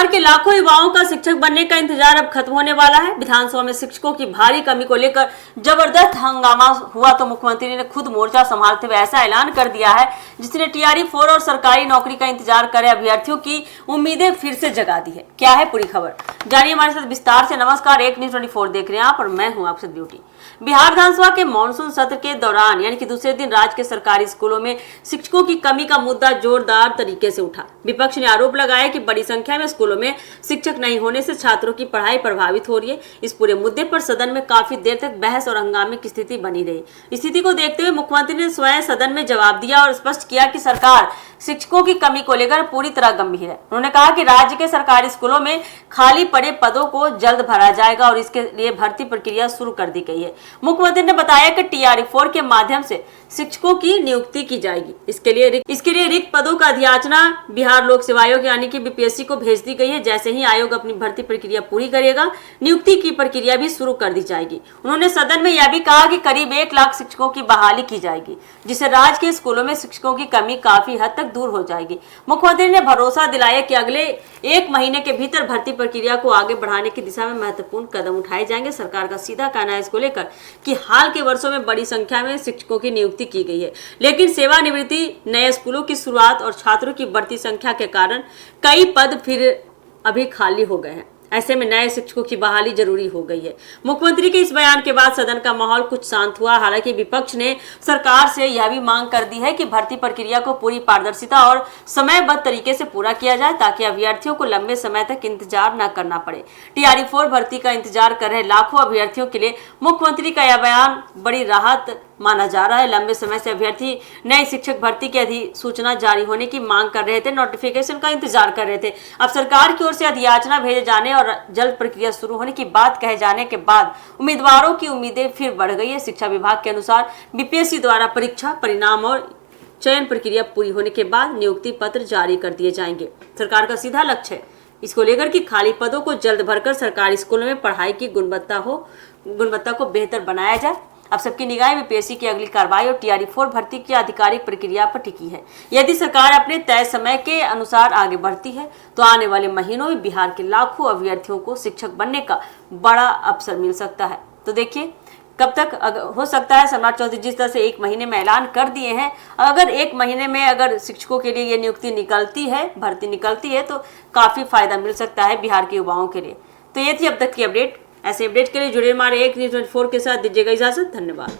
बिहार के लाखों युवाओं का शिक्षक बनने का इंतजार अब खत्म होने वाला है। विधानसभा में शिक्षकों की भारी कमी को लेकर जबरदस्त हंगामा हुआ तो मुख्यमंत्री ने खुद मोर्चा संभालते हुए ऐसा ऐलान कर दिया है जिसने टीआरई 4 और सरकारी नौकरी का इंतजार कर रहे अभ्यर्थियों की उम्मीदें फिर से जगा दी है। क्या है पूरी खबर, जानिए हमारे साथ विस्तार से। नमस्कार, एक न्यूज 24 देख रहे हैं आप और मैं हूं आपसे ब्यूटी। बिहार विधानसभा के मानसून सत्र के दौरान यानी कि दूसरे दिन राज्य के सरकारी स्कूलों में शिक्षकों की कमी का मुद्दा जोरदार तरीके से उठा। विपक्ष ने आरोप लगाया कि बड़ी संख्या में स्कूलों में शिक्षक नहीं होने से छात्रों की पढ़ाई प्रभावित हो रही है। इस पूरे मुद्दे पर सदन में काफी देर तक बहस और हंगामे की स्थिति बनी रही। स्थिति को देखते हुए मुख्यमंत्री ने स्वयं सदन में जवाब दिया और स्पष्ट किया कि सरकार शिक्षकों की कमी को लेकर पूरी तरह गंभीर है। उन्होंने कहा कि राज्य के सरकारी स्कूलों में खाली पड़े पदों को जल्द भरा जाएगा और इसके लिए भर्ती प्रक्रिया शुरू कर दी गई है। मुख्यमंत्री ने बताया कि टीआरई 4 के माध्यम से शिक्षकों की नियुक्ति की जाएगी। इसके लिए रिक्त पदों का अधियाचना बिहार लोक सेवा आयोग यानी कि बीपीएससी को भेज दी गई है। जैसे ही आयोग अपनी भर्ती प्रक्रिया पूरी करेगा, नियुक्ति की प्रक्रिया भी शुरू कर दी जाएगी। उन्होंने सदन में यह भी कहा कि करीब 1 लाख शिक्षकों की बहाली की जाएगी, जिससे राज्य के स्कूलों में शिक्षकों की कमी काफी हद तक दूर हो जाएगी। मुख्यमंत्री ने भरोसा दिलाया कि अगले 1 महीने के भीतर भर्ती प्रक्रिया को आगे बढ़ाने की दिशा में महत्वपूर्ण कदम उठाए जाएंगे। सरकार का सीधा कहना है इसको लेकर कि हाल के वर्षों में बड़ी संख्या में शिक्षकों की नियुक्ति की गई है, लेकिन सेवानिवृत्ति, नए स्कूलों की शुरुआत और छात्रों की बढ़ती संख्या के कारण कई पद फिर अभी खाली हो गए हैं। ऐसे में नए शिक्षकों की बहाली जरूरी हो गई है। मुख्यमंत्री के इस बयान के बाद सदन का माहौल कुछ शांत हुआ। हालांकि विपक्ष ने सरकार से यह भी मांग कर दी है कि भर्ती प्रक्रिया को पूरी पारदर्शिता और समयबद्ध तरीके से पूरा किया जाए ताकि अभ्यर्थियों को लंबे समय तक इंतजार न करना पड़े। टीआरई 4 भर्ती का इंतजार कर रहे लाखों अभ्यर्थियों के लिए मुख्यमंत्री का यह बयान बड़ी राहत माना जा रहा है। लंबे समय से अभ्यर्थी नए शिक्षक भर्ती की अधिसूचना जारी होने की मांग कर रहे थे, नोटिफिकेशन का इंतजार कर रहे थे। अब सरकार की ओर से अधियाचना भेजे जाने और जल्द प्रक्रिया शुरू होने की बात कहे जाने के बाद उम्मीदवारों की उम्मीदें फिर बढ़ गई है। शिक्षा विभाग के अनुसार बीपीएससी द्वारा परीक्षा परिणाम और चयन प्रक्रिया पूरी होने के बाद नियुक्ति पत्र जारी कर दिए जाएंगे। सरकार का सीधा लक्ष्य है इसको लेकर कि खाली पदों को जल्द भरकर सरकारी स्कूलों में पढ़ाई की गुणवत्ता को बेहतर बनाया जाए। अब सबकी निगाहें बीपीएससी की अगली कार्रवाई और टीआरई 4 भर्ती की आधिकारिक प्रक्रिया पर टिकी है। यदि सरकार अपने तय समय के अनुसार आगे बढ़ती है तो आने वाले महीनों में बिहार के लाखों अभ्यर्थियों को शिक्षक बनने का बड़ा अवसर मिल सकता है। तो देखिए कब तक हो सकता है। सम्राट चौधरी जिस तरह से 1 महीने में ऐलान कर दिए हैं, अगर 1 महीने में अगर शिक्षकों के लिए ये नियुक्ति निकलती है, भर्ती निकलती है तो काफी फायदा मिल सकता है बिहार के युवाओं के लिए। तो ये थी अब तक की अपडेट। ऐसे अपडेट के लिए जुड़े हमारे एक न्यूज़ 24 के साथ। दीजिएगा इजाजत। धन्यवाद।